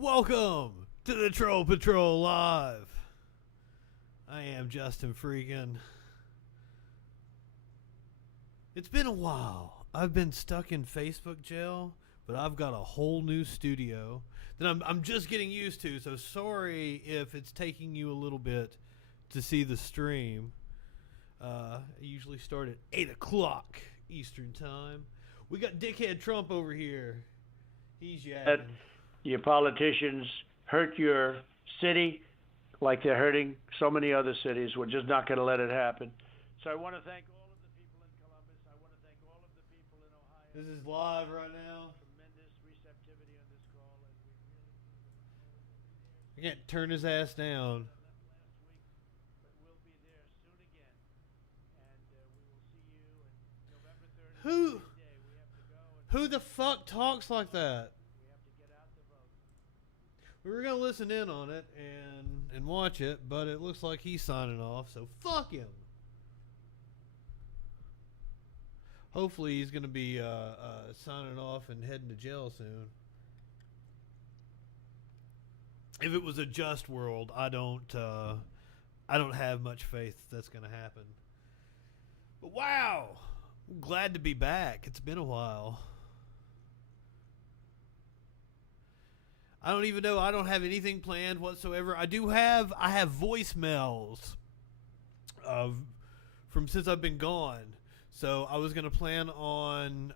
Welcome to the Troll Patrol Live. I am Justin Freakin. It's been a while. I've been stuck in Facebook jail, but I've got a whole new studio that I'm just getting used to, so sorry if it's taking you a little bit to see the stream. I usually start at 8 o'clock Eastern Time. We got Dickhead Trump over here. He's yapping. Your politicians hurt your city like they're hurting so many other cities. We're just not going to let it happen. So I want to thank all of the people in Columbus. I want to thank all of the people in Ohio. This is live right now. Tremendous receptivity on this call, and we really I can't turn his ass down. last week, but we'll be there soon again, and we will see you on November 3rd. Who? Day. We have to go. Who the fuck talks like that? We have to get out the vote. We were gonna listen in on it and watch it, but it looks like he's signing off, so fuck him. Hopefully he's gonna be signing off and heading to jail soon. If it was a just world, I don't have much faith that's gonna happen. But wow, I'm glad to be back. It's been a while. I don't even know. I don't have anything planned whatsoever. I have voicemails from since I've been gone. So I was going to plan on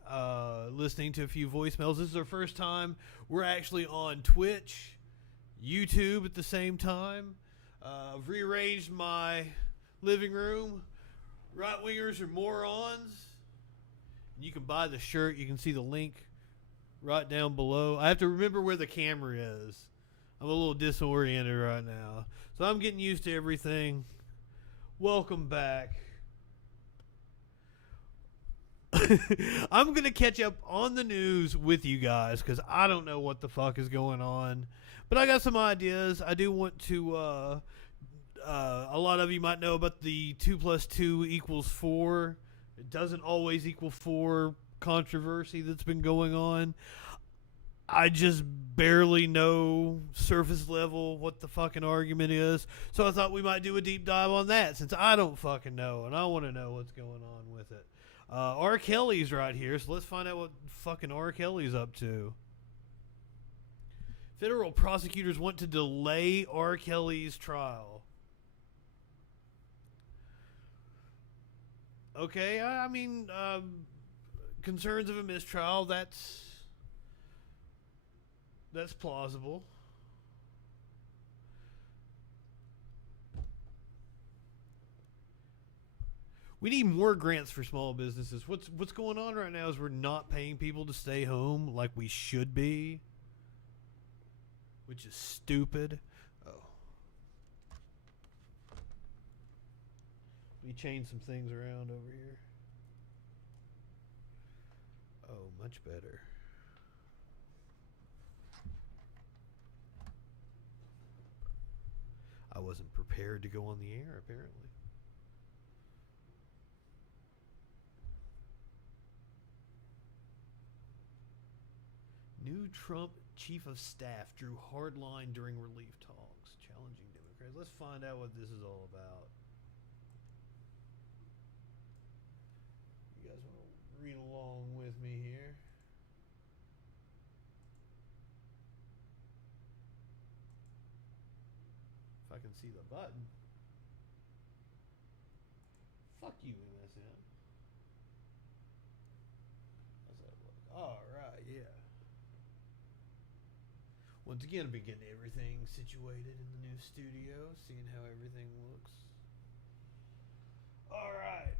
listening to a few voicemails. This is our first time. We're actually on Twitch, YouTube at the same time. I've rearranged my living room. Right-wingers are morons. You can buy the shirt. You can see the link right down below. I have to remember where the camera is. I'm a little disoriented right now. So I'm getting used to everything. Welcome back. I'm going to catch up on the news with you guys because I don't know what the fuck is going on. But I got some ideas. I do want to... a lot of you might know about the 2 + 2 = 4. It doesn't always equal 4 controversy that's been going on. I just barely know surface level what the fucking argument is, so I thought we might do a deep dive on that since I don't fucking know and I want to know what's going on with it. R. Kelly's right here, so let's find out what fucking R. Kelly's up to. Federal prosecutors want to delay R. Kelly's trial. Okay, I mean, concerns of a mistrial, that's plausible. We need more grants for small businesses. What's going on right now is we're not paying people to stay home like we should be, which is stupid. Oh. Let me change some things around over here. Oh, much better. I wasn't prepared to go on the air, apparently. New Trump chief of staff drew hard line during relief talks, challenging Democrats. Let's find out what this is all about. You guys want to read along with me here? If I can see the button. Fuck you, MSN. How's that look? Alright, yeah. Once again, I've been getting everything situated in the new studio, seeing how everything looks. Alright,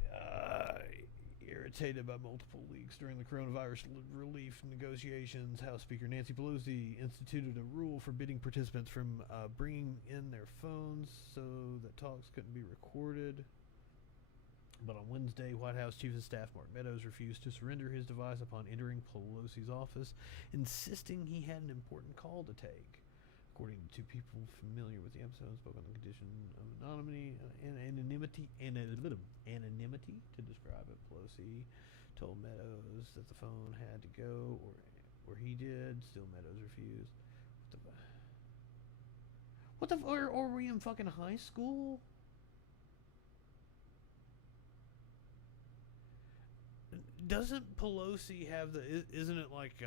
irritated by multiple leaks during the coronavirus relief negotiations, House Speaker Nancy Pelosi instituted a rule forbidding participants from bringing in their phones so that talks couldn't be recorded. But on Wednesday, White House Chief of Staff Mark Meadows refused to surrender his device upon entering Pelosi's office, insisting he had an important call to take. According to two people familiar with the episode, spoke on the condition of anonymity to describe it. Pelosi told Meadows that the phone had to go, or he did. Still, Meadows refused. What the What the? Are we in fucking high school? Doesn't Pelosi have the? Isn't it like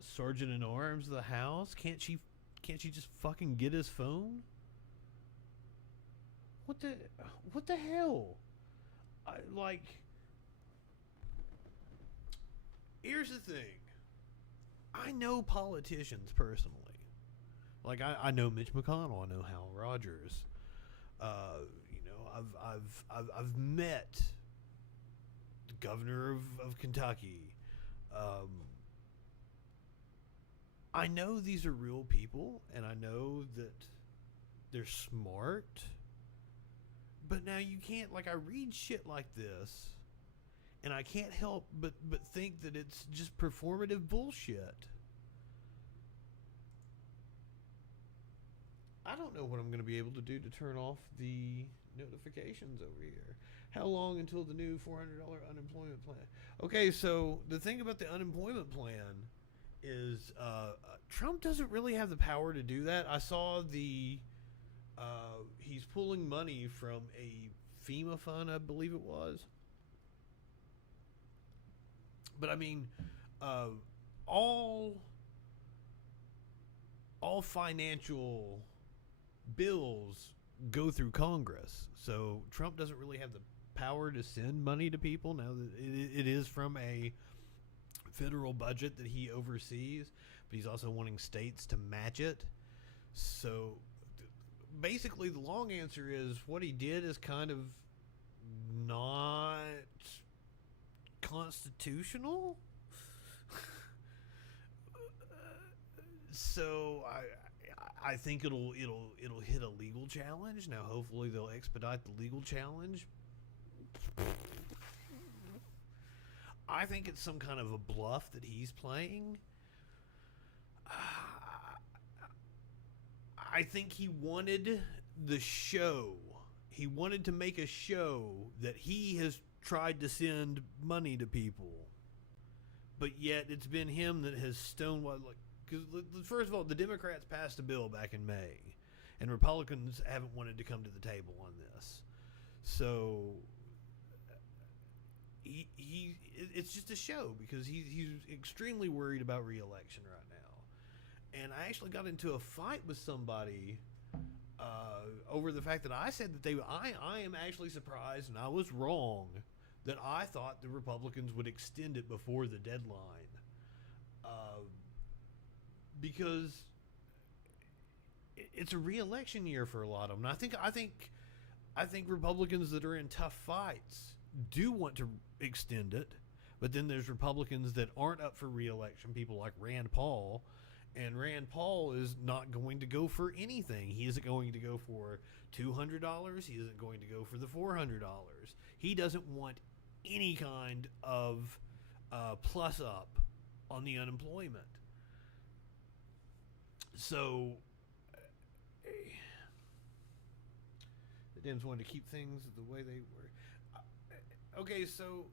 Sergeant in Arms of the House? Can't she just fucking get his phone? What the hell? Like, here's the thing. I know politicians personally. Like I know Mitch McConnell. I know Hal Rogers. I've met the governor of Kentucky. I know these are real people, and I know that they're smart. But now you can't, like, I read shit like this, and I can't help but think that it's just performative bullshit. I don't know what I'm going to be able to do to turn off the notifications over here. How long until the new $400 unemployment plan? Okay, so the thing about the unemployment plan is Trump doesn't really have the power to do that. I saw he's pulling money from a FEMA fund, I believe it was. But I mean, all financial bills go through Congress. So Trump doesn't really have the power to send money to people now that it is from a federal budget that he oversees, but he's also wanting states to match it. So basically the long answer is what he did is kind of not constitutional. So I think it'll hit a legal challenge. Now hopefully they'll expedite the legal challenge. I think it's some kind of a bluff that he's playing. I think he wanted the show. He wanted to make a show that he has tried to send money to people. But yet it's been him that has stonewalled. Because first of all, the Democrats passed a bill back in May, and Republicans haven't wanted to come to the table on this. So it's just a show because he's extremely worried about re-election right now. And I actually got into a fight with somebody over the fact that I said that I am actually surprised, and I was wrong, that I thought the Republicans would extend it before the deadline. Because it's a re-election year for a lot of them. And I think Republicans that are in tough fights do want to extend it, but then there's Republicans that aren't up for re-election, people like Rand Paul, and Rand Paul is not going to go for anything. He isn't going to go for $200. He isn't going to go for the $400. He doesn't want any kind of plus up on the unemployment. So the Dems wanted to keep things the way they were. Okay, so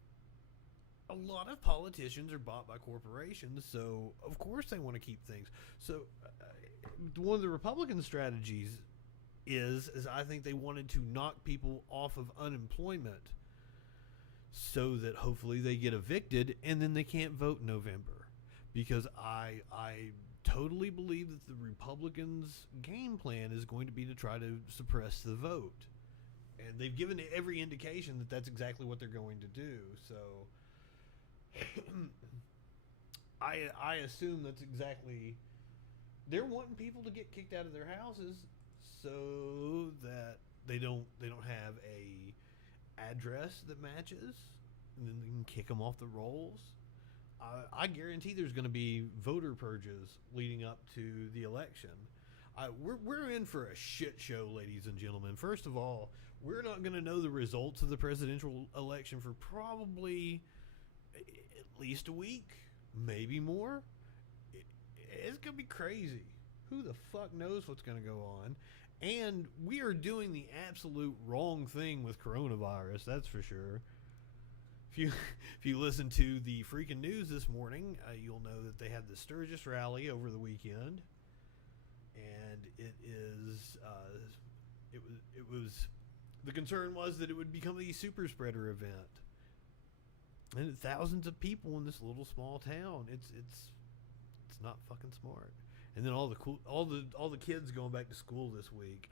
a lot of politicians are bought by corporations, so of course they want to keep things. So one of the Republican strategies is I think they wanted to knock people off of unemployment so that hopefully they get evicted and then they can't vote in November. Because I totally believe that the Republicans' game plan is going to be to try to suppress the vote. And they've given every indication that that's exactly what they're going to do. So I assume that's exactly, they're wanting people to get kicked out of their houses so that they don't have a address that matches, and then they can kick them off the rolls. I guarantee there's going to be voter purges leading up to the election. We're in for a shit show, ladies and gentlemen. First of all, we're not going to know the results of the presidential election for probably at least a week, maybe more. It's going to be crazy. Who the fuck knows what's going to go on? And we are doing the absolute wrong thing with coronavirus, that's for sure. If you listen to the FREAKIN news this morning, you'll know that they had the Sturgis rally over the weekend. and it was the concern was that it would become a super spreader event, and thousands of people in this little small town. It's not fucking smart. And then all the kids going back to school this week.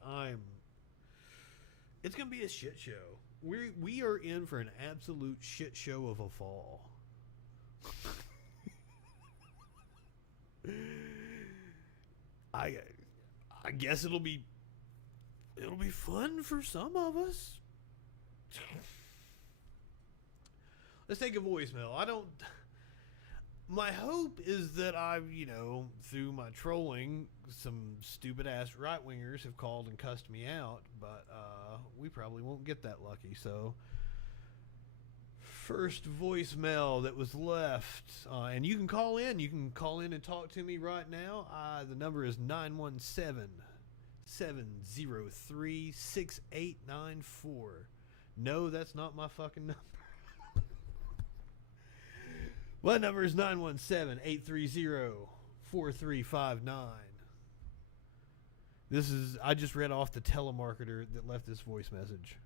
It's gonna be a shit show. We are in for an absolute shit show of a fall. I guess it'll be fun for some of us. Let's take a voicemail. My hope is that through my trolling, some stupid ass right wingers have called and cussed me out, but we probably won't get that lucky. So, first voicemail that was left, and you can call in. You can call in and talk to me right now. The number is 917-703-6894. No, that's not my fucking number. My number is 917-830-4359. I just read off the telemarketer that left this voice message.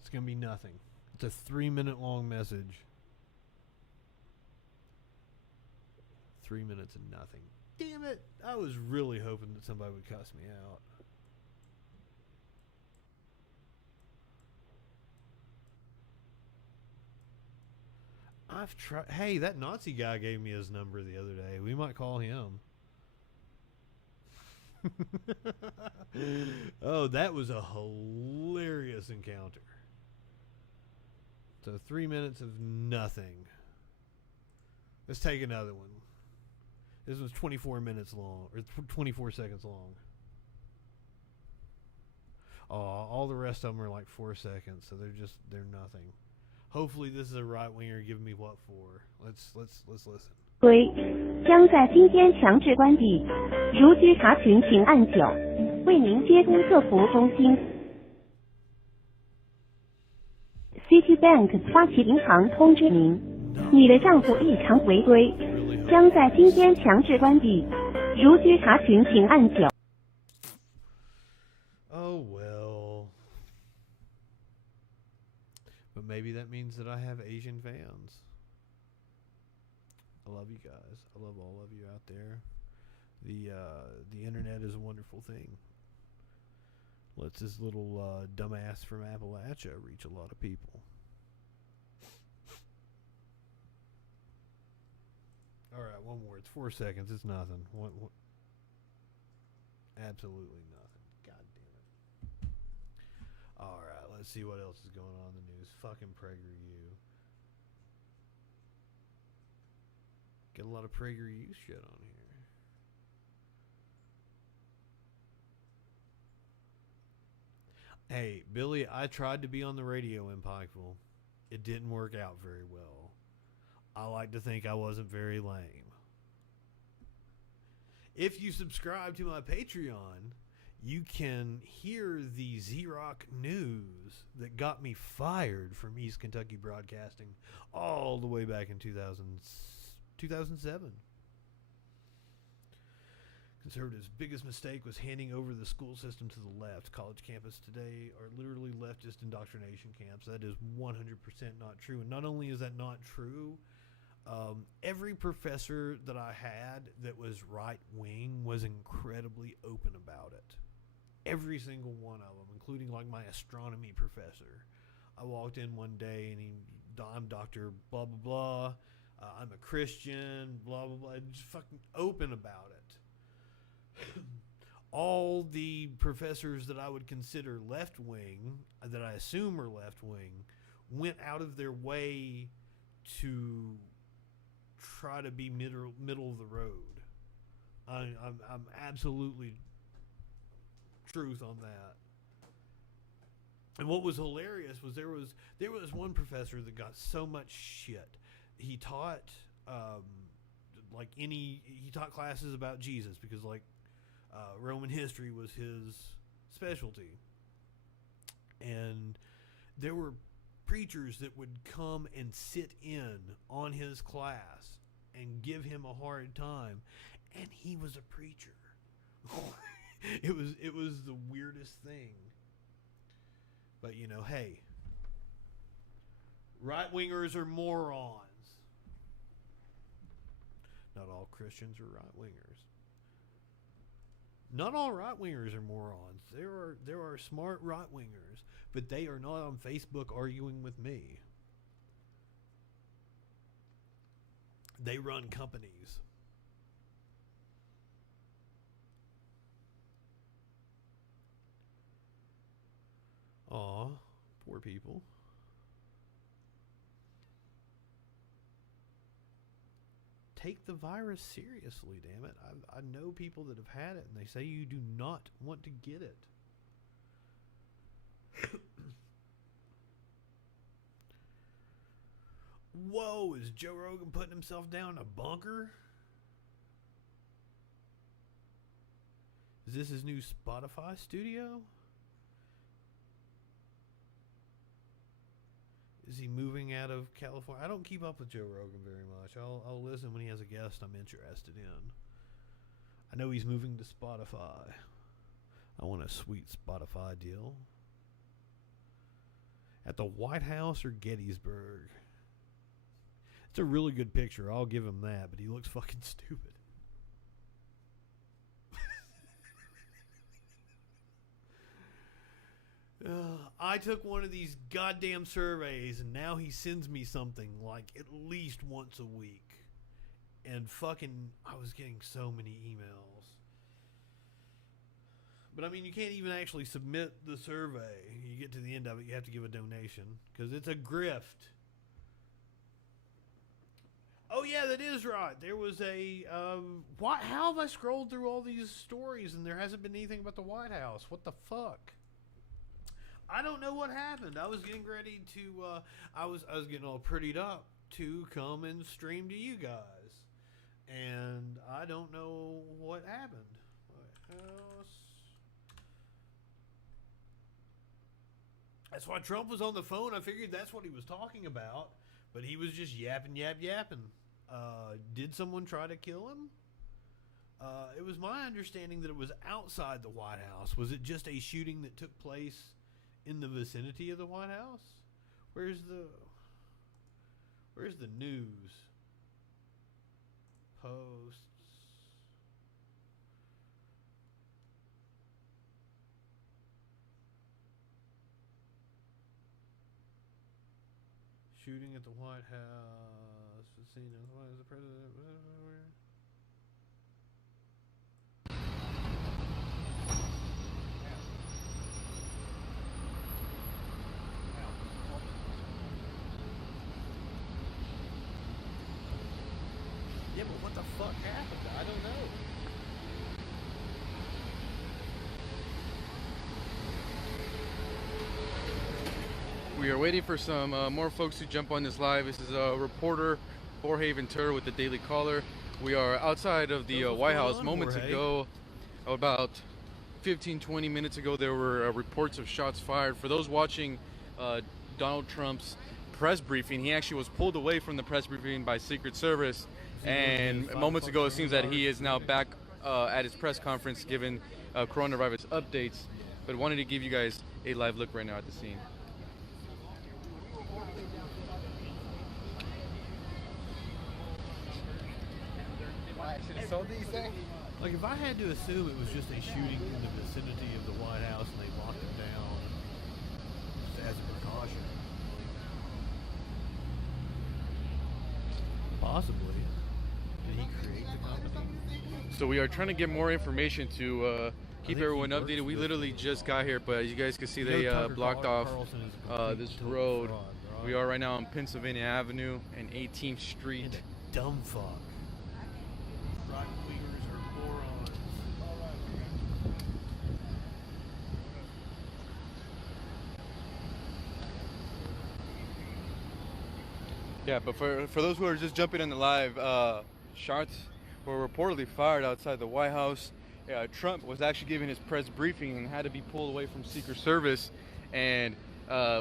It's going to be nothing. It's a 3-minute long message. 3 minutes and nothing. Damn it. I was really hoping that somebody would cuss me out. I've tried. Hey, that Nazi guy gave me his number the other day. We might call him. Oh, that was a hilarious encounter. So 3 minutes of nothing. Let's take another one. This was 24 minutes long, or 24 seconds long. All the rest of them are like 4 seconds, so they're nothing. Hopefully this is a right winger giving me what for. Let's listen. 将在今天强制关闭，如需查询请按9，为您接通客服中心。Citibank 花旗银行通知您，你的账户异常违规，将在今天强制关闭，如需查询请按9。Oh well. But maybe that means that I have Asian fans. I love you guys. I love all of you out there. The internet is a wonderful thing. Lets this little dumbass from Appalachia reach a lot of people. All right, one more. It's 4 seconds. It's nothing. Absolutely nothing. God damn it. All right, let's see what else is going on in the news. Fucking PragerU. Get a lot of PragerU shit on here. Hey, Billy, I tried to be on the radio in Pikeville. It didn't work out very well. I like to think I wasn't very lame. If you subscribe to my Patreon, you can hear the Z-Rock news that got me fired from East Kentucky Broadcasting all the way back in 2007. Conservatives' biggest mistake was handing over the school system to the left. College campuses today are literally leftist indoctrination camps. That is 100% not true. And not only is that not true, every professor that I had that was right-wing was incredibly open about it. Every single one of them, including like my astronomy professor. I walked in one day and I'm Dr. blah, blah, blah. I'm a Christian, blah, blah, blah. Just fucking open about it. All the professors that I would consider left-wing, that I assume are left-wing, went out of their way to try to be middle of the road. I'm absolutely truth on that. And what was hilarious was there was one professor that got so much shit. He taught he taught classes about Jesus because Roman history was his specialty. And there were preachers that would come and sit in on his class and give him a hard time, and he was a preacher. It was the weirdest thing. But you know, hey, right-wingers are morons. Not all Christians are right-wingers. Not all right-wingers are morons. There are smart right-wingers, but they are not on Facebook arguing with me. They run companies. Aw, poor people. Take the virus seriously, damn it. I know people that have had it, and they say you do not want to get it. Whoa, is Joe Rogan putting himself down in a bunker? Is this his new Spotify studio? Is he moving out of California? I don't keep up with Joe Rogan very much. I'll listen when he has a guest I'm interested in. I know he's moving to Spotify. I want a sweet Spotify deal. At the White House or Gettysburg? It's a really good picture. I'll give him that, but he looks fucking stupid. I took one of these goddamn surveys, and now he sends me something like at least once a week. And fucking, I was getting so many emails. But I mean, you can't even actually submit the survey. You get to the end of it, you have to give a donation, because it's a grift. Oh yeah, that is right. There was a how have I scrolled through all these stories and there hasn't been anything about the White House? What the fuck? I don't know what happened. I was getting ready to I was getting all prettied up to come and stream to you guys, and I don't know what happened. White House. That's why Trump was on the phone. I figured that's what he was talking about, but he was just yapping. Did someone try to kill him? It was my understanding that it was outside the White House. Was it just a shooting that took place in the vicinity of the White House? Where's the news? Posts. Shooting at the White House. Scene of the president. Yeah, but what the fuck happened? I don't know. We are waiting for some more folks to jump on this live. This is a reporter, Jorge Ventura with the Daily Caller. We are outside of the White House moments ago. About 15-20 minutes ago, there were reports of shots fired. For those watching Donald Trump's press briefing, he actually was pulled away from the press briefing by Secret Service. And moments ago, it seems that he is now back at his press conference giving coronavirus updates. But wanted to give you guys a live look right now at the scene. Like, if I had to assume it was just a shooting in the vicinity of the White House and they locked it down just as a precaution. Possibly. Did he create the company? So we are trying to get more information to keep everyone updated. We literally just got here, but as you guys can see, they blocked off this road. We are right now on Pennsylvania Avenue and 18th Street. And a dumb fuck. Right-wingers are morons. Yeah, but for those who are just jumping in the live, shots were reportedly fired outside the White House. Trump was actually giving his press briefing and had to be pulled away from Secret Service. and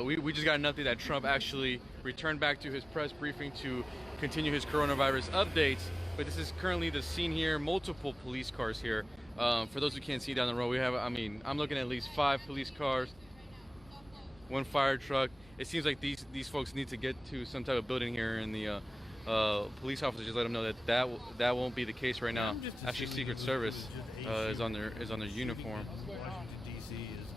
we just got an update that Trump actually returned back to his press briefing to continue his coronavirus updates. But this is currently the scene here. Multiple police cars here. For those who can't see down the road, we have, I mean, I'm looking at least 5 police cars, 1 fire truck. It seems like these folks need to get to some type of building here, and the police officers just let them know that won't be the case right now. Actually, Secret Service is on their uniform. Washington D.C. is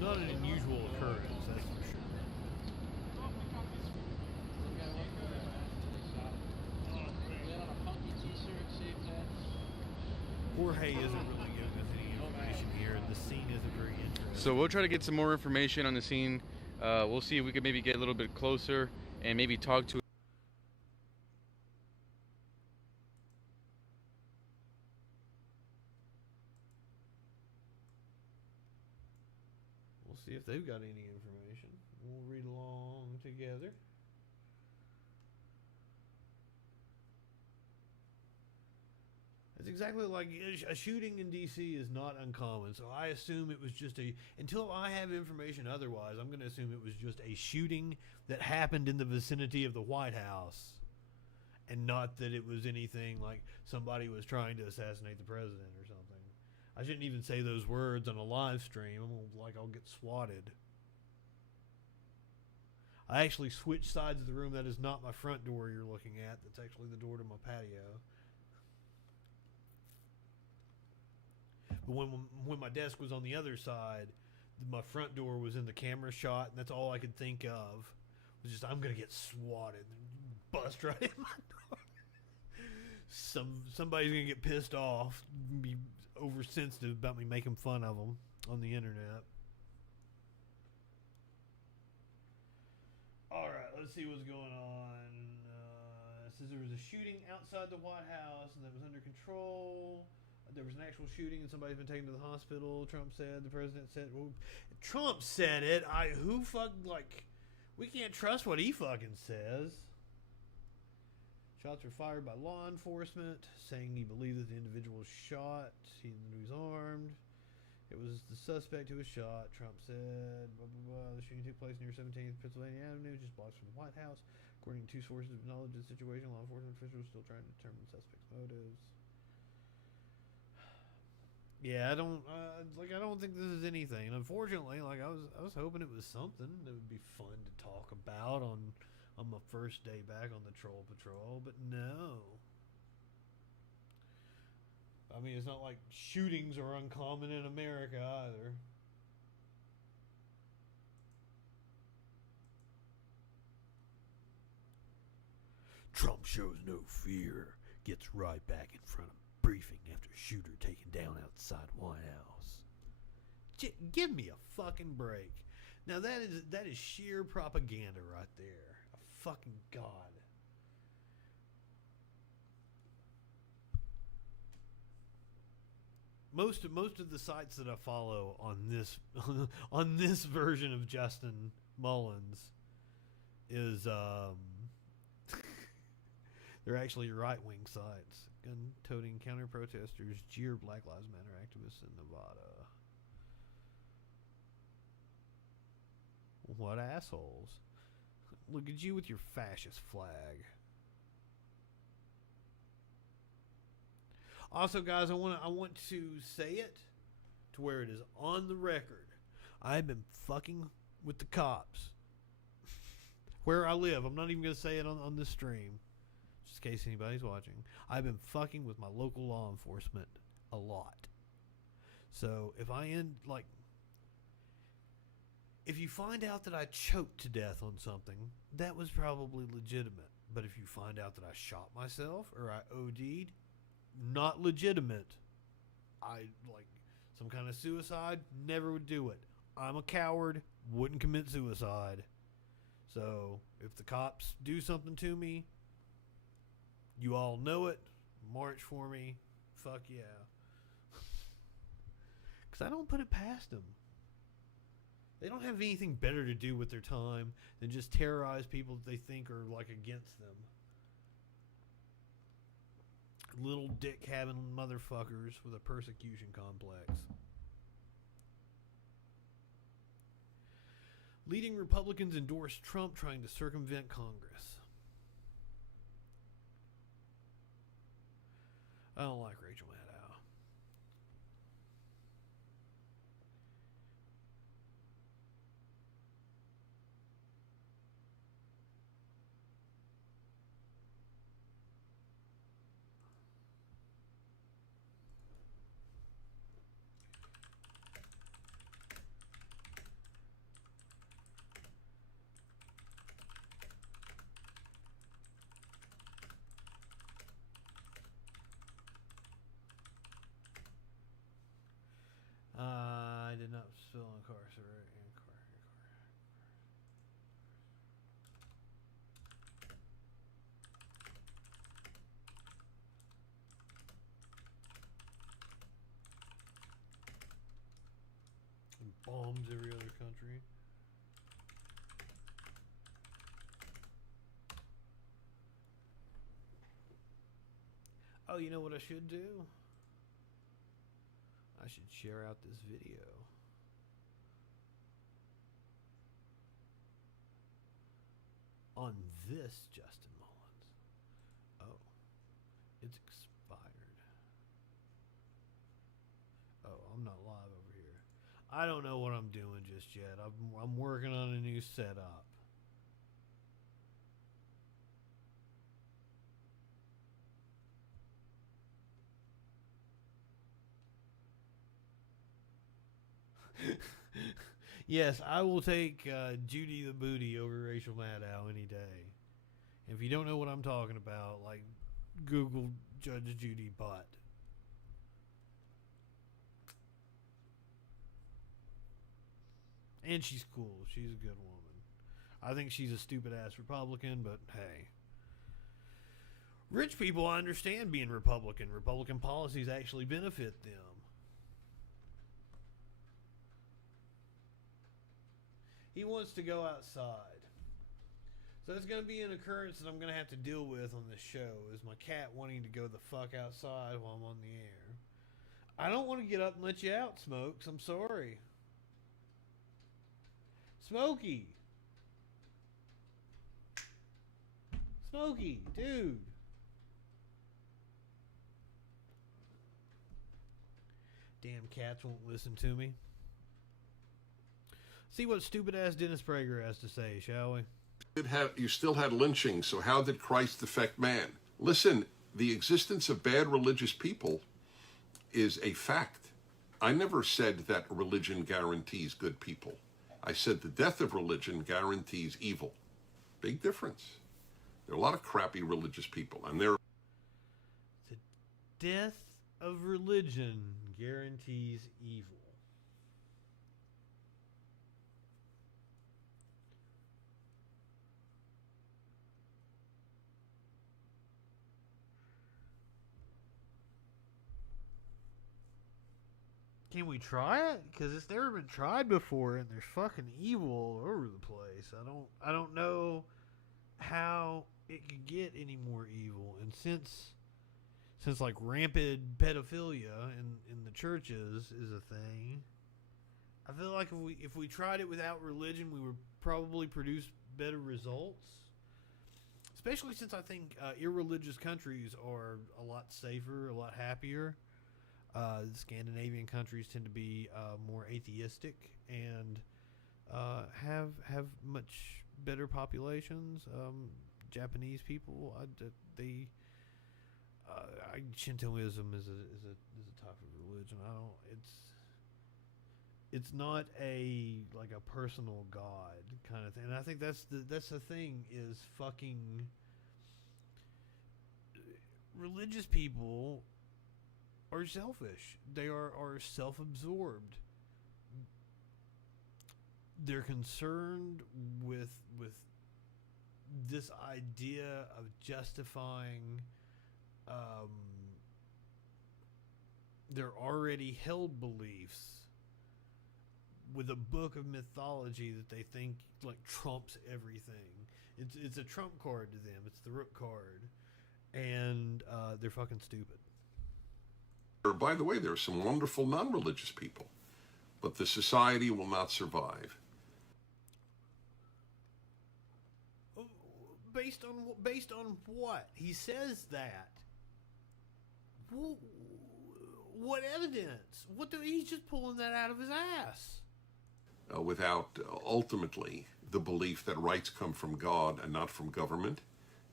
not an unusual occurrence, that's for sure. Jorge isn't really giving us any information here, and the scene isn't very interesting. So we'll try to get some more information on the scene. We'll see if we can maybe get a little bit closer and maybe talk to. We'll see if they've got any information. We'll read along together. It's exactly like a shooting in D.C. is not uncommon, so I assume it was just until I have information otherwise, I'm going to assume it was just a shooting that happened in the vicinity of the White House, and not that it was anything like somebody was trying to assassinate the president or something. I shouldn't even say those words on a live stream. I'll get swatted. I actually switched sides of the room. That is not my front door you're looking at. That's actually the door to my patio. But when my desk was on the other side, my front door was in the camera shot, and that's all I could think of. Was just, I'm gonna get swatted, bust right in my door. Somebody's gonna get pissed off, be oversensitive about me making fun of them on the internet. All right, let's see what's going on. It says there was a shooting outside the White House, and that was under control. There was an actual shooting and somebody's been taken to the hospital. Trump said, the president said, well, Trump said it. We can't trust what he fucking says. Shots were fired by law enforcement, saying he believed that the individual was shot. He knew he was armed. It was the suspect who was shot. Trump said, blah, blah, blah. The shooting took place near 17th Pennsylvania Avenue, just blocks from the White House. According to 2 sources of knowledge of the situation, law enforcement officials are still trying to determine the suspect's motives. Yeah, I don't think this is anything. And unfortunately, I was hoping it was something that would be fun to talk about on my first day back on the Troll Patrol, but no. I mean, it's not like shootings are uncommon in America either. Trump shows no fear, gets right back in front of briefing after shooter taken down outside White House. Give me a fucking break. Now that is sheer propaganda right there. A fucking god. Most of the sites that I follow on this version of Justin Mullins is they're actually right-wing sites. Gun-toting counter-protesters jeer Black Lives Matter activists in Nevada. What assholes. Look at you with your fascist flag. Also, guys, I want to say it to where it is on the record. I've been fucking with the cops. Where I live. I'm not even going to say it on this stream. Just in case anybody's watching. I've been fucking with my local law enforcement a lot. So, if you find out that I choked to death on something, that was probably legitimate. But if you find out that I shot myself or I OD'd, not legitimate. Some kind of suicide, never would do it. I'm a coward, wouldn't commit suicide. So, if the cops do something to me, you all know it, march for me, fuck yeah. Because I don't put it past them. They don't have anything better to do with their time than just terrorize people that they think are against them. Little dick having motherfuckers with a persecution complex. Leading Republicans endorse Trump trying to circumvent Congress. I don't like Rachel Maddow. I did not spill incarcerate. And bombs every other country. Oh, you know what I should do? I should share out this video. On this Justin Mullins. Oh. It's expired. Oh, I'm not live over here. I don't know what I'm doing just yet. I'm working on a new setup. Yes, I will take Judy the Booty over Rachel Maddow any day. If you don't know what I'm talking about, like, Google Judge Judy Butt. And she's cool. She's a good woman. I think she's a stupid-ass Republican, but hey. Rich people, I understand being Republican. Republican policies actually benefit them. He wants to go outside. So it's going to be an occurrence that I'm going to have to deal with on this show, is my cat wanting to go the fuck outside while I'm on the air. I don't want to get up and let you out, Smokes. I'm sorry. Smokey. Smokey, dude. Damn cats won't listen to me. See what stupid-ass Dennis Prager has to say, shall we? You still had lynching, so how did Christ affect man? Listen, the existence of bad religious people is a fact. I never said that religion guarantees good people. I said the death of religion guarantees evil. Big difference. There are a lot of crappy religious people, and they're... The death of religion guarantees evil. Can we try it? Because it's never been tried before, and there's fucking evil all over the place. I don't know how it could get any more evil. And since like rampant pedophilia in the churches is a thing, I feel like if we tried it without religion, we would probably produce better results. Especially since I think irreligious countries are a lot safer, a lot happier. The Scandinavian countries tend to be more atheistic and have much better populations. Japanese people, Shintoism is a type of religion. It's not a personal God kind of thing. And I think that's the thing is fucking religious people are selfish. They are self-absorbed. They're concerned with this idea of justifying their already held beliefs with a book of mythology that they think like trumps everything. It's a trump card to them. It's the rook card, and they're fucking stupid. By the way, there are some wonderful non-religious people, but the society will not survive. based on what? He says that. What evidence? He's just pulling that out of his ass. Without ultimately the belief that rights come from God and not from government,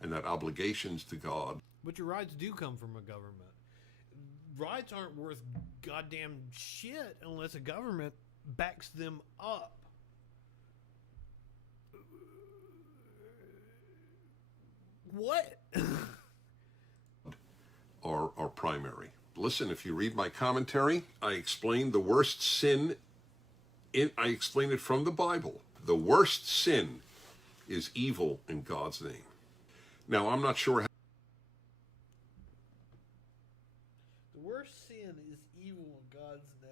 and that obligations to God. But your rights do come from a government. Rights aren't worth goddamn shit unless a government backs them up. What? are primary. Listen, if you read my commentary, I explain the worst sin. I explain it from the Bible. The worst sin is evil in God's name. Now, I'm not sure how. The worst sin is evil in God's name.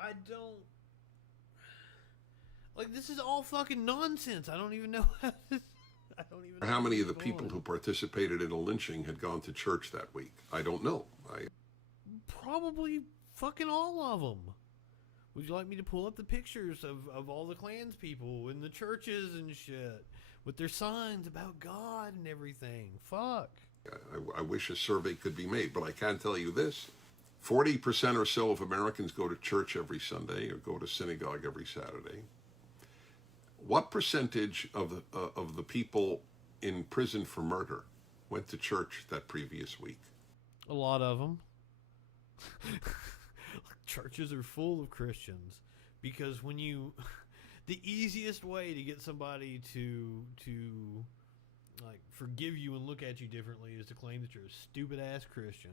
I don't. Like, this is all fucking nonsense. I don't even know How many of the people who participated in a lynching had gone to church that week? I don't know. Probably fucking all of them. Would you like me to pull up the pictures of all the Klans people in the churches and shit with their signs about God and everything? Fuck. I wish a survey could be made, but I can tell you this. 40% or so of Americans go to church every Sunday or go to synagogue every Saturday. What percentage of the people in prison for murder went to church that previous week? A lot of them. Churches are full of Christians because the easiest way to get somebody to like forgive you and look at you differently is to claim that you're a stupid ass Christian.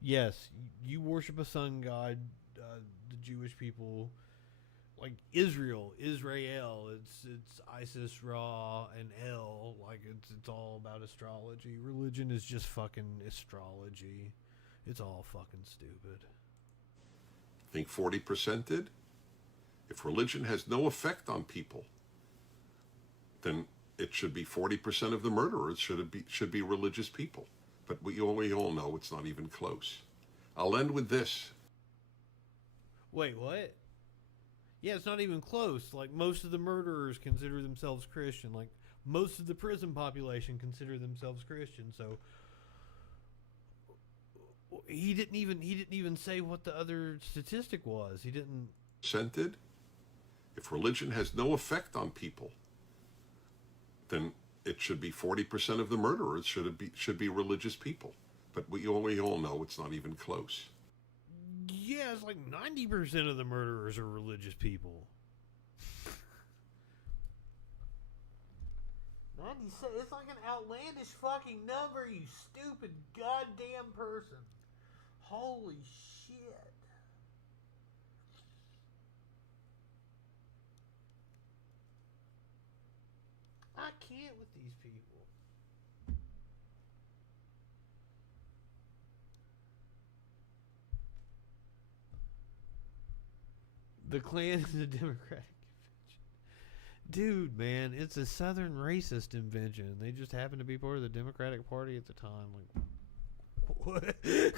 Yes, you worship a sun god, the Jewish people, like Israel, it's Isis, Ra, and El, like it's all about astrology. Religion is just fucking astrology. It's all fucking stupid. Think 40% did? If religion has no effect on people, then it should be 40% of the murderers should be religious people. But we all know it's not even close. I'll end with this. Wait, what? Yeah, it's not even close. Like, most of the murderers consider themselves Christian. Like, most of the prison population consider themselves Christian. So he didn't even say what the other statistic was. He didn't. Scented. If religion has no effect on people, then it should be 40% of the murderers should be religious people. But we all know it's not even close. Yeah, it's like 90% of the murderers are religious people. 96. It's like an outlandish fucking number, you stupid goddamn person. Holy shit. I can't with these people. The Klan is a Democratic convention. Dude, man, it's a Southern racist invention. They just happen to be part of the Democratic Party at the time. Like, what? It's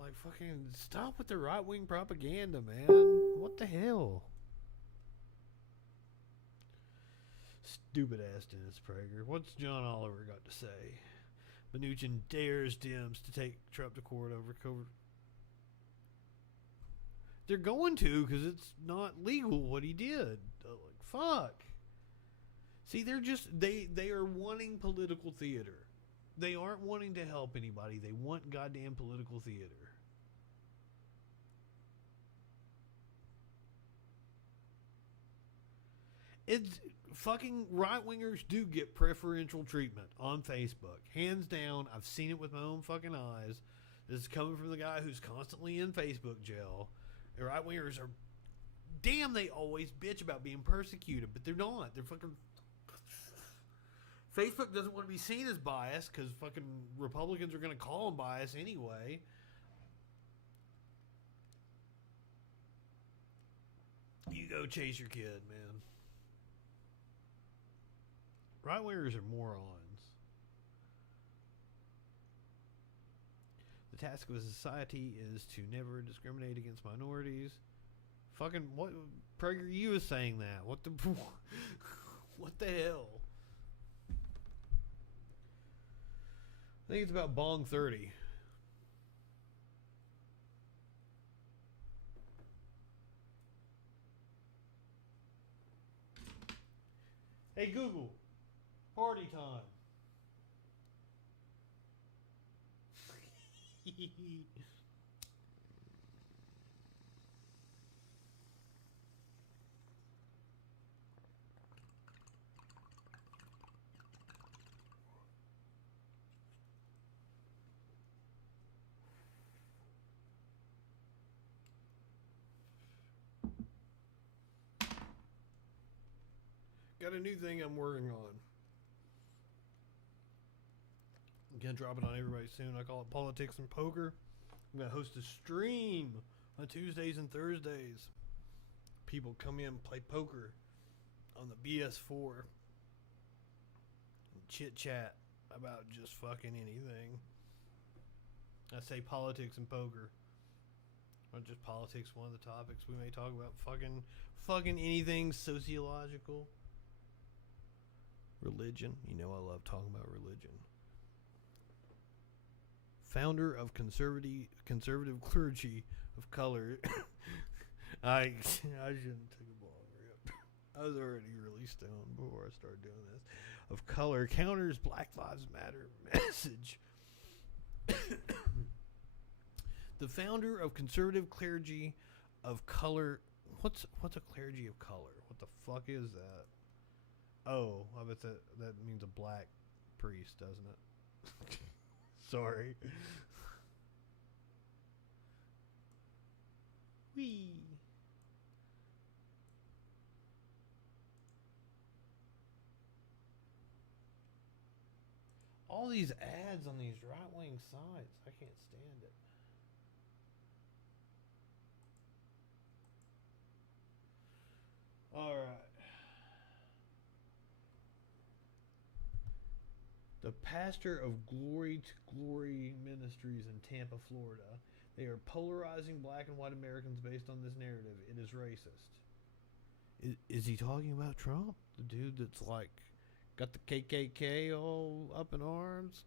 like, fucking stop with the right-wing propaganda, man. What the hell? Stupid ass Dennis Prager. What's John Oliver got to say? Mnuchin dares Dems to take Trump to court over COVID. They're going to, because it's not legal what he did. Like, fuck. See, they are wanting political theater. They aren't wanting to help anybody. They want goddamn political theater. It's fucking right-wingers do get preferential treatment on Facebook. Hands down, I've seen it with my own fucking eyes. This is coming from the guy who's constantly in Facebook jail. The right-wingers are, damn, they always bitch about being persecuted, but they're not. They're fucking, Facebook doesn't want to be seen as biased because fucking Republicans are going to call them biased anyway. You go chase your kid, man. Right-wingers are morons. task of a society is to never discriminate against minorities. Fucking what? PragerU is saying that. What the? What the hell? I think it's about Bong 30. Hey Google, party time. Got a new thing I'm working on. I'm gonna drop it on everybody soon. I call it Politics and Poker. I'm gonna host a stream on Tuesdays and Thursdays. People come in and play poker on the BS4 and chit chat about just fucking anything. I say politics and poker. Or just politics, one of the topics we may talk about. Fucking anything sociological. Religion. You know I love talking about religion. Founder of conservative clergy of color. I shouldn't take a ball rip. I was already really stoned before I started doing this. Of color counters Black Lives Matter message. The founder of conservative clergy of color. What's a clergy of color? What the fuck is that? Oh, I bet that means a black priest, doesn't it? Sorry. Wee. All these ads on these right-wing sites, I can't stand it. All right. The pastor of Glory to Glory Ministries in Tampa, Florida. They are polarizing black and white Americans based on this narrative. It is racist. Is he talking about Trump? The dude that's like got the KKK all up in arms?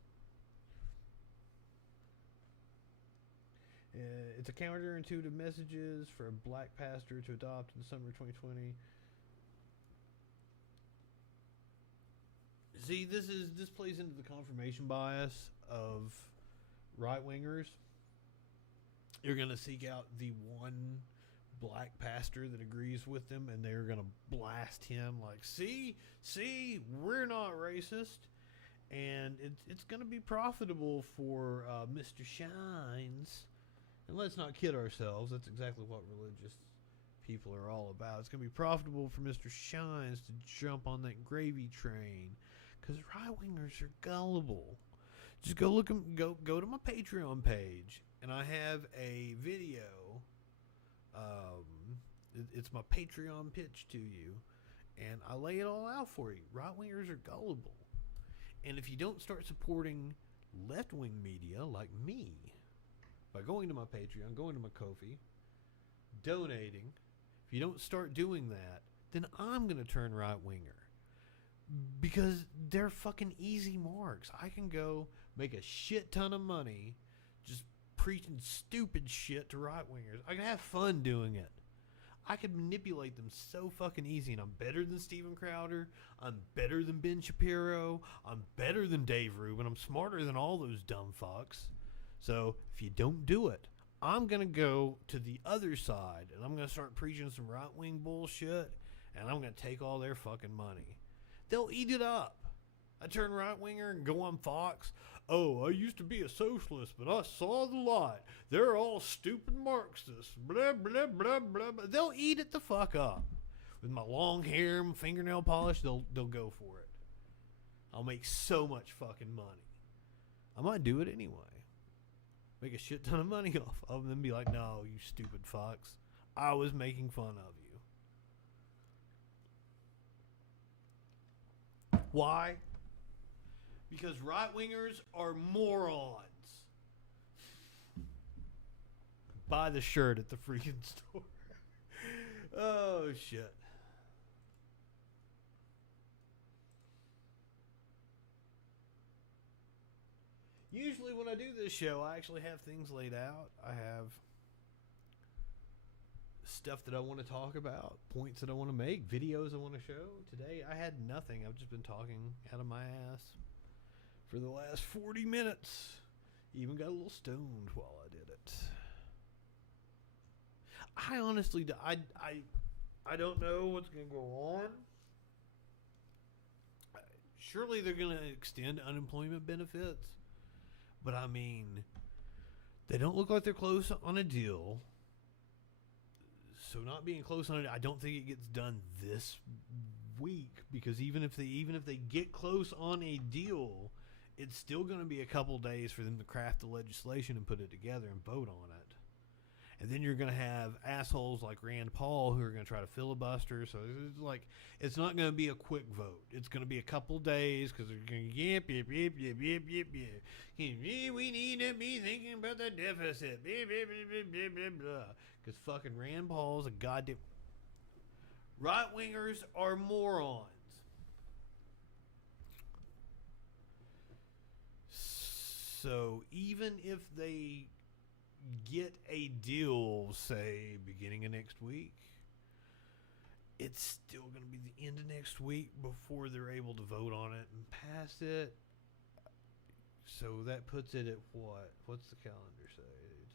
It's a counterintuitive messages for a black pastor to adopt in the summer of 2020. See, this plays into the confirmation bias of right-wingers. You're going to seek out the one black pastor that agrees with them, and they're going to blast him like, see, we're not racist. And it's going to be profitable for Mr. Shines. And let's not kid ourselves. That's exactly what religious people are all about. It's going to be profitable for Mr. Shines to jump on that gravy train. Because right-wingers are gullible. Just go go to my Patreon page, and I have a video. It's my Patreon pitch to you, and I lay it all out for you. Right-wingers are gullible. And if you don't start supporting left-wing media like me, by going to my Patreon, going to my Ko-fi, donating, if you don't start doing that, then I'm going to turn right-winger. Because they're fucking easy marks. I can go make a shit ton of money just preaching stupid shit to right-wingers. I can have fun doing it. I can manipulate them so fucking easy, and I'm better than Steven Crowder. I'm better than Ben Shapiro. I'm better than Dave Rubin. I'm smarter than all those dumb fucks. So if you don't do it, I'm going to go to the other side, and I'm going to start preaching some right-wing bullshit, and I'm going to take all their fucking money. They'll eat it up. I turn right-winger and go on Fox. Oh, I used to be a socialist, but I saw the light. They're all stupid Marxists. Blah, blah, blah, blah, blah. They'll eat it the fuck up. With my long hair and fingernail polish, they'll go for it. I'll make so much fucking money. I might do it anyway. Make a shit ton of money off of them and be like, no, you stupid fucks. I was making fun of you. Why? Because right-wingers are morons. buy the shirt at the freaking store. Oh, shit. Usually when I do this show, I actually have things laid out. I have stuff that I want to talk about, points that I want to make, videos I want to show. Today, I had nothing. I've just been talking out of my ass for the last 40 minutes. Even got a little stoned while I did it. I honestly, I don't know what's going to go on. Surely they're going to extend unemployment benefits. But I mean, they don't look like they're close on a deal. So not being close on it, I don't think it gets done this week, because even if they get close on a deal, it's still going to be a couple days for them to craft the legislation and put it together and vote on it. And then you're going to have assholes like Rand Paul who are going to try to filibuster. So it's not going to be a quick vote. It's going to be a couple days because they're going to yip. We need to be thinking about the deficit. Because fucking Rand Paul's a goddamn... Right-wingers are morons. So even if they get a deal, say, beginning of next week, it's still going to be the end of next week before they're able to vote on it and pass it. So that puts it at what? What's the calendar say?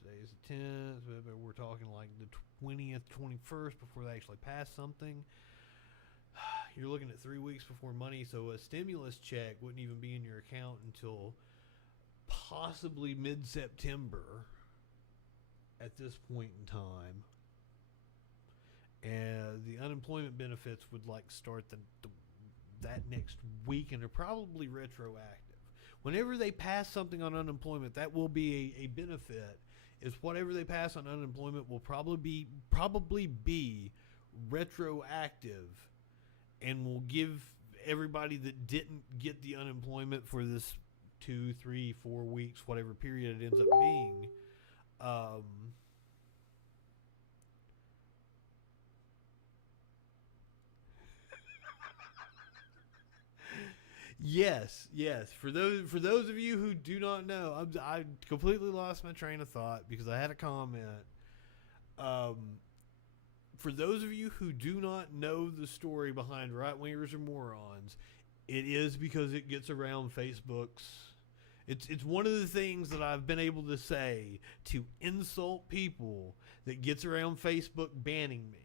Today's the 10th, but we're talking like the 20th, 21st before they actually pass something. You're looking at 3 weeks before money, so a stimulus check wouldn't even be in your account until possibly mid-September at this point in time. And the unemployment benefits would start that next week, and they're probably retroactive. Whenever they pass something on unemployment, that will be a benefit. Is whatever they pass on unemployment will probably be retroactive, and will give everybody that didn't get the unemployment for this 2, 3, 4 weeks, whatever period it ends up being, Yes. For those of you who do not know, I completely lost my train of thought because I had a comment. For those of you who do not know the story behind right-wingers or morons, it is because it gets around Facebook's. It's one of the things that I've been able to say to insult people that gets around Facebook banning me.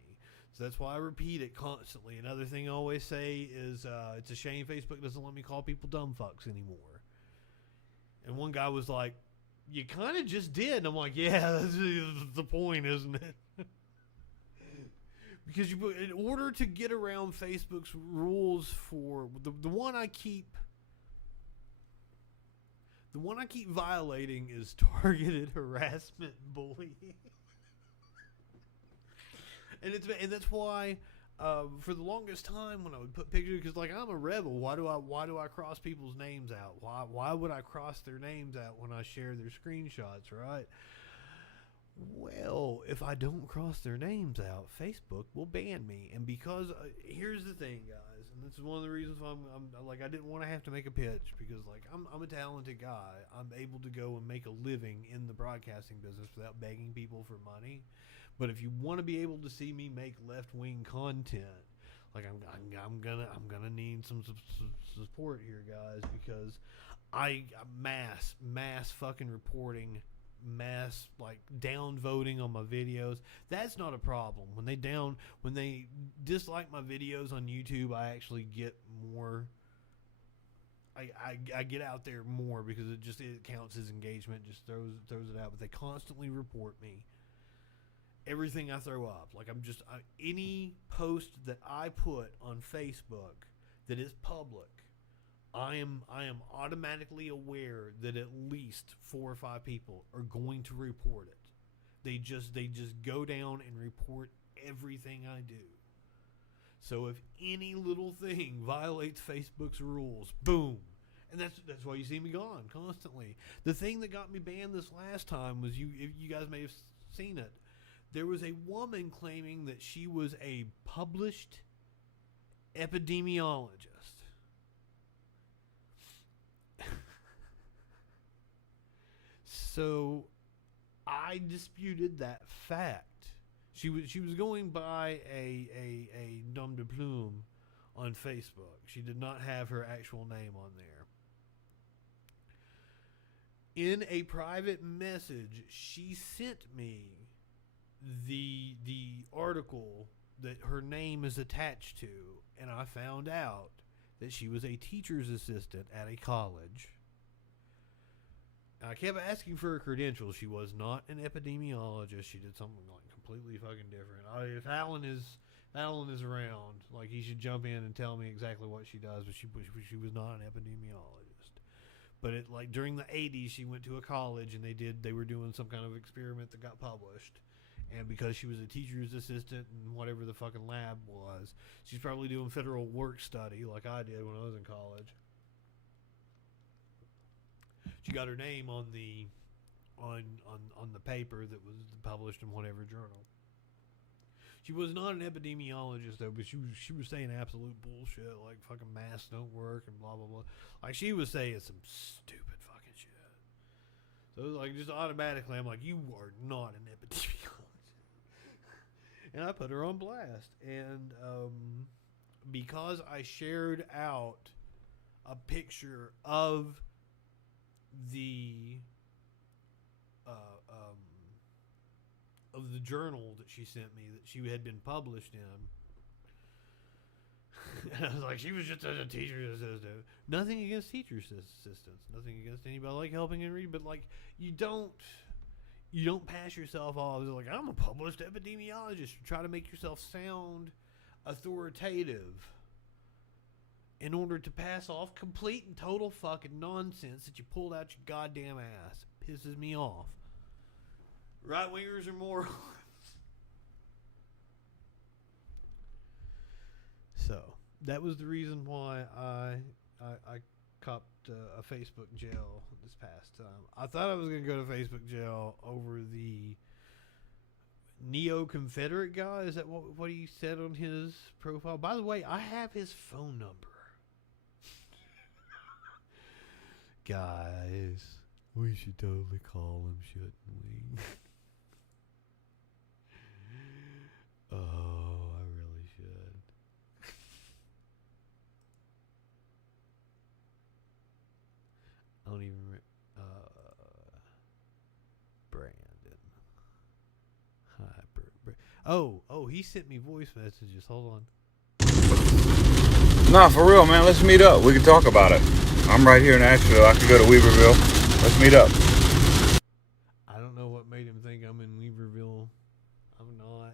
So that's why I repeat it constantly. Another thing I always say is it's a shame Facebook doesn't let me call people dumb fucks anymore. And one guy was like, you kind of just did. And I'm like, yeah, that's the point, isn't it? Because in order to get around Facebook's rules for the one I keep violating is targeted harassment and bullying. And that's why for the longest time when I would put pictures, because I'm a rebel, why do I cross people's names out? Why would I cross their names out when I share their screenshots, right? Well, if I don't cross their names out, Facebook will ban me. And because here's the thing, guys, and this is one of the reasons why I'm I didn't want to have to make a pitch, because I'm a talented guy. I'm able to go and make a living in the broadcasting business without begging people for money. But if you want to be able to see me make left-wing content, I'm gonna need some support here, guys, because I mass fucking reporting, mass downvoting on my videos. That's not a problem. When they dislike my videos on YouTube, I actually get more. I get out there more because it counts as engagement. Just throws it out. But they constantly report me. Everything I throw up, any post that I put on Facebook that is public, I am automatically aware that at least 4 or 5 people are going to report it. They just go down and report everything I do. So if any little thing violates Facebook's rules, boom. And that's why you see me gone constantly. The thing that got me banned this last time was you guys may have seen it. There was a woman claiming that she was a published epidemiologist. So I disputed that fact. She was going by a nom de plume on Facebook. She did not have her actual name on there. In a private message, she sent me the article that her name is attached to, and I found out that she was a teacher's assistant at a college. I kept asking for her credentials. She was not an epidemiologist. She did something like completely fucking different. If Alan is around, like, he should jump in and tell me exactly what she does. But she was not an epidemiologist. But during the 80s, she went to a college and they were doing some kind of experiment that got published. And because she was a teacher's assistant in whatever the fucking lab was, she's probably doing federal work study like I did when I was in college. She got her name on the paper that was published in whatever journal. She was not an epidemiologist though, but she was saying absolute bullshit like fucking masks don't work and blah blah blah. Like, she was saying some stupid fucking shit. So like, just automatically I'm like, you are not an epidemiologist. And I put her on blast. And because I shared out a picture of the journal that she sent me that she had been published in, and I was like, she was just a teacher's assistant. Nothing against teacher's assistants, nothing against anybody like helping and reading, but like, you don't pass yourself off as like, I'm a published epidemiologist. You try to make yourself sound authoritative in order to pass off complete and total fucking nonsense that you pulled out your goddamn ass. It pisses me off. Right-wingers are morons. So, that was the reason why I copped a Facebook jail this past time. I thought I was going to go to Facebook jail over the Neo-Confederate guy. Is that what he said on his profile? By the way, I have his phone number. Guys, we should totally call him, shouldn't we? Oh, I really should. I don't even Brandon. Hi, Oh, he sent me voice messages. Hold on. Nah, for real, man. Let's meet up. We can talk about it. I'm right here in Asheville. I could go to Weaverville. Let's meet up. I don't know what made him think I'm in Weaverville. I'm not.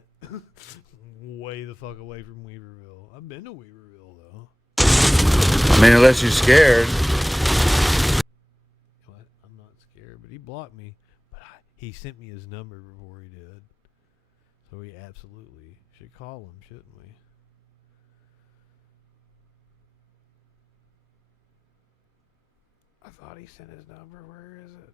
Way the fuck away from Weaverville. I've been to Weaverville, though. I mean, unless you're scared. What? I'm not scared, but he blocked me. But he sent me his number before he did. So we absolutely should call him, shouldn't we? I thought he sent his number. Where is it?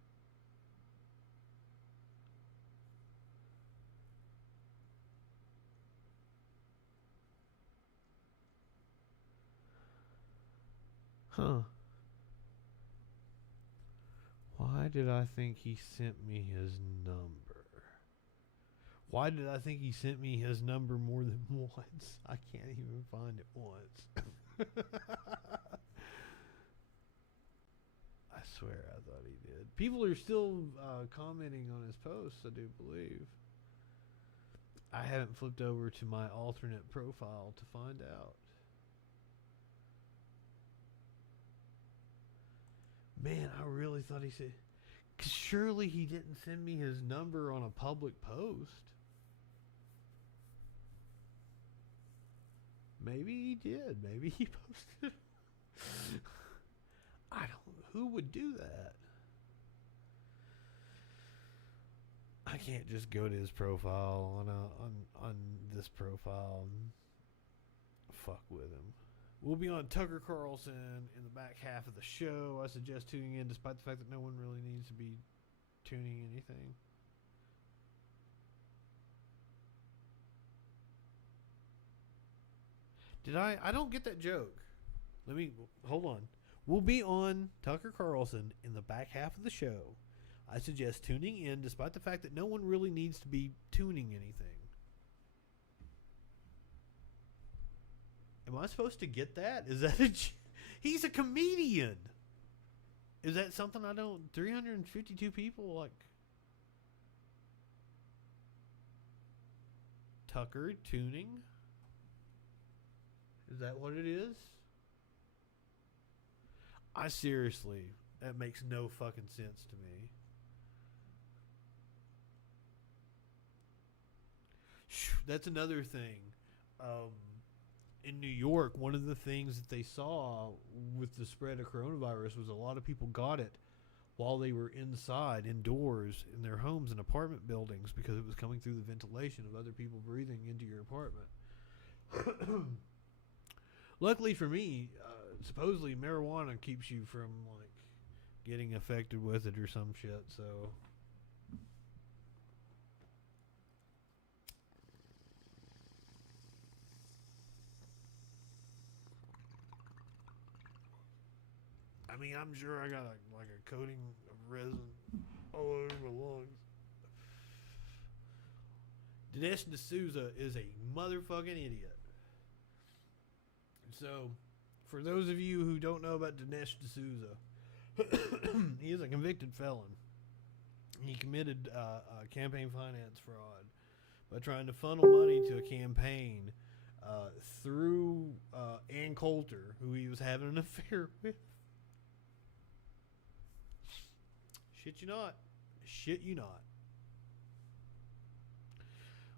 Huh. Why did I think he sent me his number? Why did I think he sent me his number more than once? I can't even find it once. I swear I thought he did. People are still commenting on his posts, I do believe. I haven't flipped over to my alternate profile to find out. Man, I really thought he said... 'Cause surely he didn't send me his number on a public post. Maybe he did. Maybe he posted it. I don't... Who would do that? I can't just go to his profile on this profile and fuck with him. We'll be on Tucker Carlson in the back half of the show. I suggest tuning in despite the fact that no one really needs to be tuning anything. I don't get that joke. Hold on. We'll be on Tucker Carlson in the back half of the show. I suggest tuning in despite the fact that no one really needs to be tuning anything. Am I supposed to get that? Is that he's a comedian. Is that something I don't... 352 people, like... Tucker tuning? Is that what it is? I seriously... That makes no fucking sense to me. That's another thing. In New York, one of the things that they saw with the spread of coronavirus was a lot of people got it while they were indoors, in their homes and apartment buildings, because it was coming through the ventilation of other people breathing into your apartment. Luckily for me, supposedly marijuana keeps you from like getting affected with it or some shit, so... I mean, I'm sure I got a coating of resin all over my lungs. Dinesh D'Souza is a motherfucking idiot. So, for those of you who don't know about Dinesh D'Souza, he is a convicted felon. He committed campaign finance fraud by trying to funnel money to a campaign through Ann Coulter, who he was having an affair with. Shit you not. Shit you not.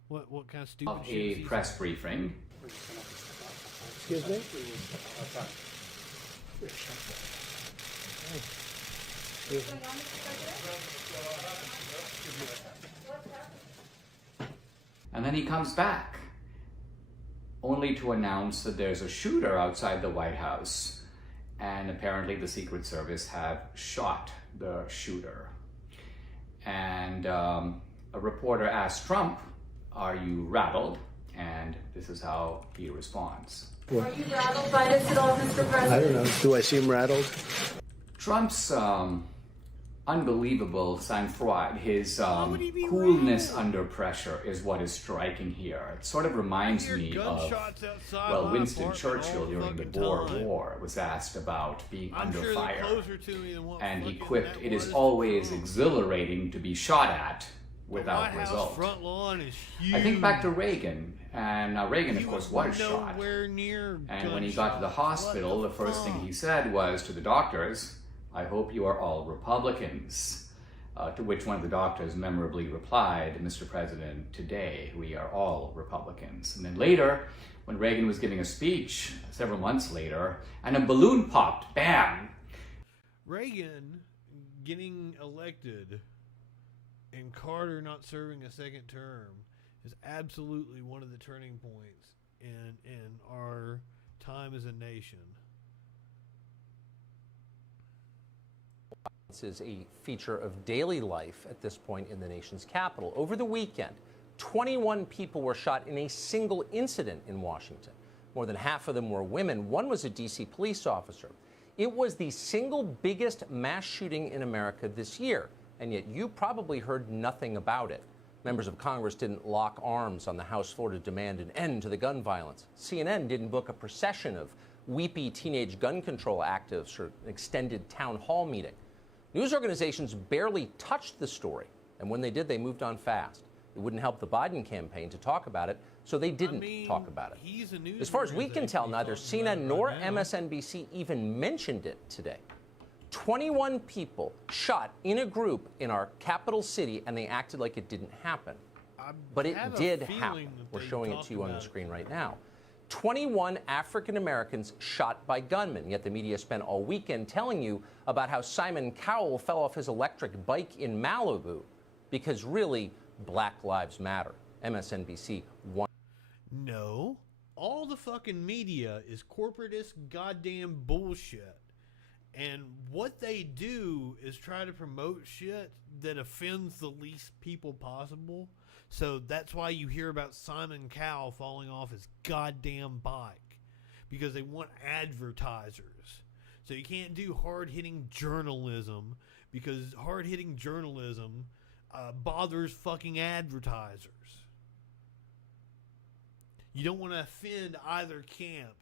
What kind of stupid shit? A press briefing. Excuse me? And then he comes back, only to announce that there's a shooter outside the White House, and apparently the Secret Service have shot the shooter. And a reporter asked Trump, "Are you rattled?" And this is how he responds. Are you rattled by this at all, Mr. President? I don't know. Do I seem rattled? Trump's unbelievable sang-froid, his coolness under pressure is what is striking here. It sort of reminds me of, well, Winston Churchill during the Boer War was asked about being under fire. And he quipped, "It is always exhilarating to be shot at without result." I think back to Reagan, and Reagan, of course, was shot. And when he got to the hospital, the first thing he said was to the doctors, "I hope you are all Republicans." To which one of the doctors memorably replied, "Mr. President, today we are all Republicans." And then later, when Reagan was giving a speech several months later, and a balloon popped, bam! Reagan getting elected and Carter not serving a second term is absolutely one of the turning points in our time as a nation. This is a feature of daily life at this point in the nation's capital. Over the weekend, 21 people were shot in a single incident in Washington. More than half of them were women. One was a D.C. police officer. It was the single biggest mass shooting in America this year, and yet you probably heard nothing about it. Members of Congress didn't lock arms on the House floor to demand an end to the gun violence. CNN didn't book a procession of weepy teenage gun control activists for an extended town hall meeting. News organizations barely touched the story, and when they did, they moved on fast. It wouldn't help the Biden campaign to talk about it, so they didn't talk about it. As far as we can tell, neither CNN nor MSNBC even mentioned it today. 21 people shot in a group in our capital city, and they acted like it didn't happen. But it did happen. We're showing it to you on the screen right now. 21 African Americans shot by gunmen, yet the media spent all weekend telling you about how Simon Cowell fell off his electric bike in Malibu, because really, Black Lives Matter. MSNBC won. No, all the fucking media is corporatist goddamn bullshit. And what they do is try to promote shit that offends the least people possible. So that's why you hear about Simon Cowell falling off his goddamn bike. because they want advertisers. So you can't do hard-hitting journalism because hard-hitting journalism bothers fucking advertisers. You don't want to offend either camp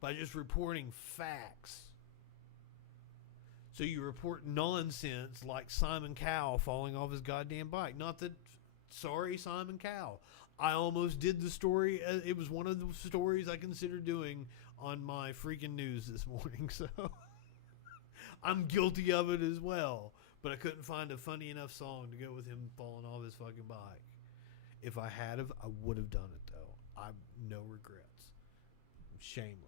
by just reporting facts. So you report nonsense like Simon Cowell falling off his goddamn bike. Not that, sorry, Simon Cowell. I almost did the story. It was one of the stories I considered doing on my freaking news this morning. So I'm guilty of it as well. But I couldn't find a funny enough song to go with him falling off his fucking bike. If I had have, I would have done it though. I've no regrets. I'm shameless.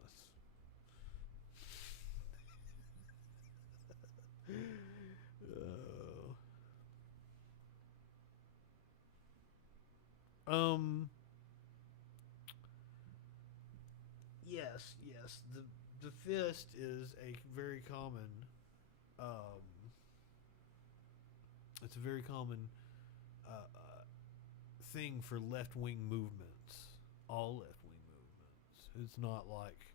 Yes. The fist is a very common. It's a very common thing for left-wing movements. All left-wing movements. It's not like.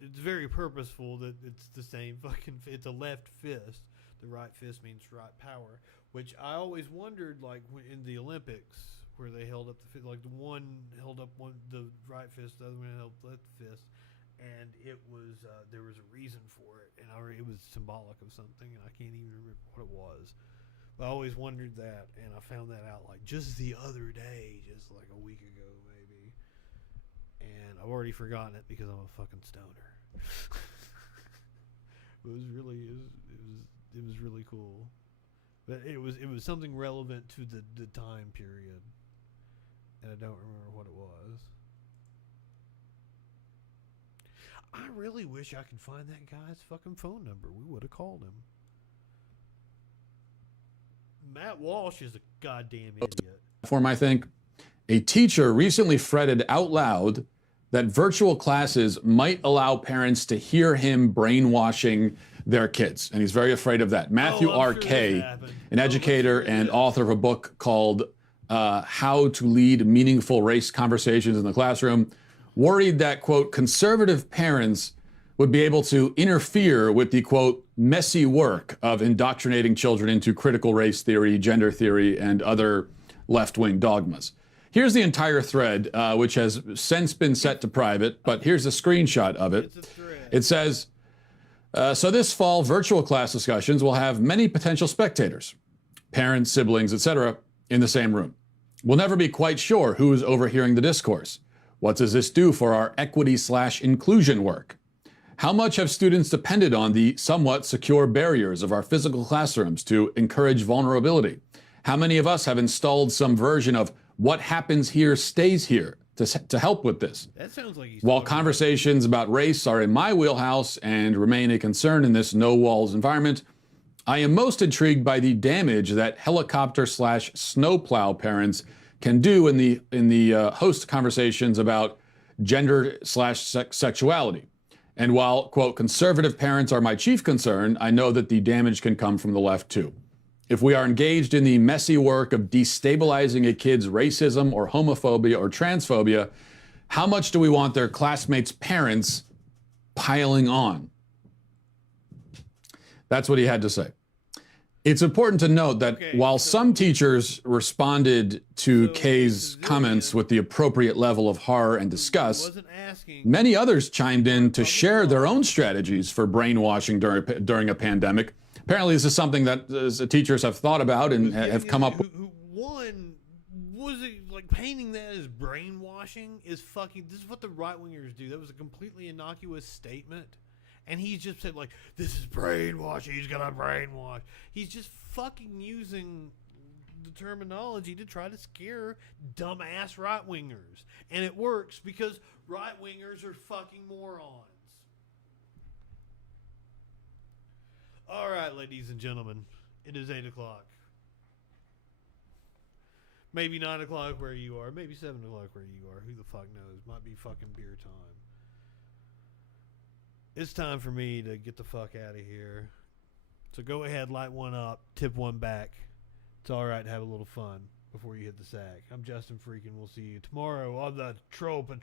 It's very purposeful that it's the same fucking. It's a left fist. The right fist means right power, which I always wondered, like in the Olympics, where they held up the fist, like the one held up the right fist, the other one held the left fist, and it was there was a reason for it, and it was symbolic of something, and I can't even remember what it was. But I always wondered that, and I found that out like just the other day, just like a week ago maybe, and I've already forgotten it because I'm a fucking stoner. It was really cool, but it was something relevant to the time period, and I don't remember what it was. I really wish I could find that guy's fucking phone number. We would have called him. Matt Walsh is a goddamn idiot. I think a teacher recently fretted out loud that virtual classes might allow parents to hear him brainwashing their kids. And he's very afraid of that. Matthew R.K., an educator and author of a book called How to Lead Meaningful Race Conversations in the Classroom, worried that, quote, conservative parents would be able to interfere with the, quote, messy work of indoctrinating children into critical race theory, gender theory, and other left-wing dogmas. Here's the entire thread, which has since been set to private, but here's a screenshot of it. It says, so this fall, virtual class discussions will have many potential spectators, parents, siblings, etc., in the same room. We'll never be quite sure who's overhearing the discourse. What does this do for our equity/inclusion work? How much have students depended on the somewhat secure barriers of our physical classrooms to encourage vulnerability? How many of us have installed some version of what happens here stays here to help with this? That sounds like he's While conversations about race are in my wheelhouse and remain a concern in this no-walls environment, I am most intrigued by the damage that helicopter/snowplow parents can do in the host conversations about gender/sexuality. And while, quote, conservative parents are my chief concern, I know that the damage can come from the left too. If we are engaged in the messy work of destabilizing a kid's racism or homophobia or transphobia, how much do we want their classmates' parents piling on? That's what he had to say. It's important to note that while some teachers responded to Kay's comments with the appropriate level of horror and disgust, many others chimed in to share their own strategies for brainwashing during a pandemic. Apparently, this is something that teachers have thought about and have come up with. One, was it like painting that as brainwashing is fucking, this is what the right-wingers do. That was a completely innocuous statement. And he just said, like, this is brainwashing. He's going to brainwash. He's just fucking using the terminology to try to scare dumbass right-wingers. And it works because right-wingers are fucking morons. All right, ladies and gentlemen. It is 8 o'clock. Maybe 9 o'clock where you are. Maybe 7 o'clock where you are. Who the fuck knows? Might be fucking beer time. It's time for me to get the fuck out of here. So go ahead, light one up, tip one back. It's all right to have a little fun before you hit the sack. I'm Justin Freakin. We'll see you tomorrow on the Troll Patrol.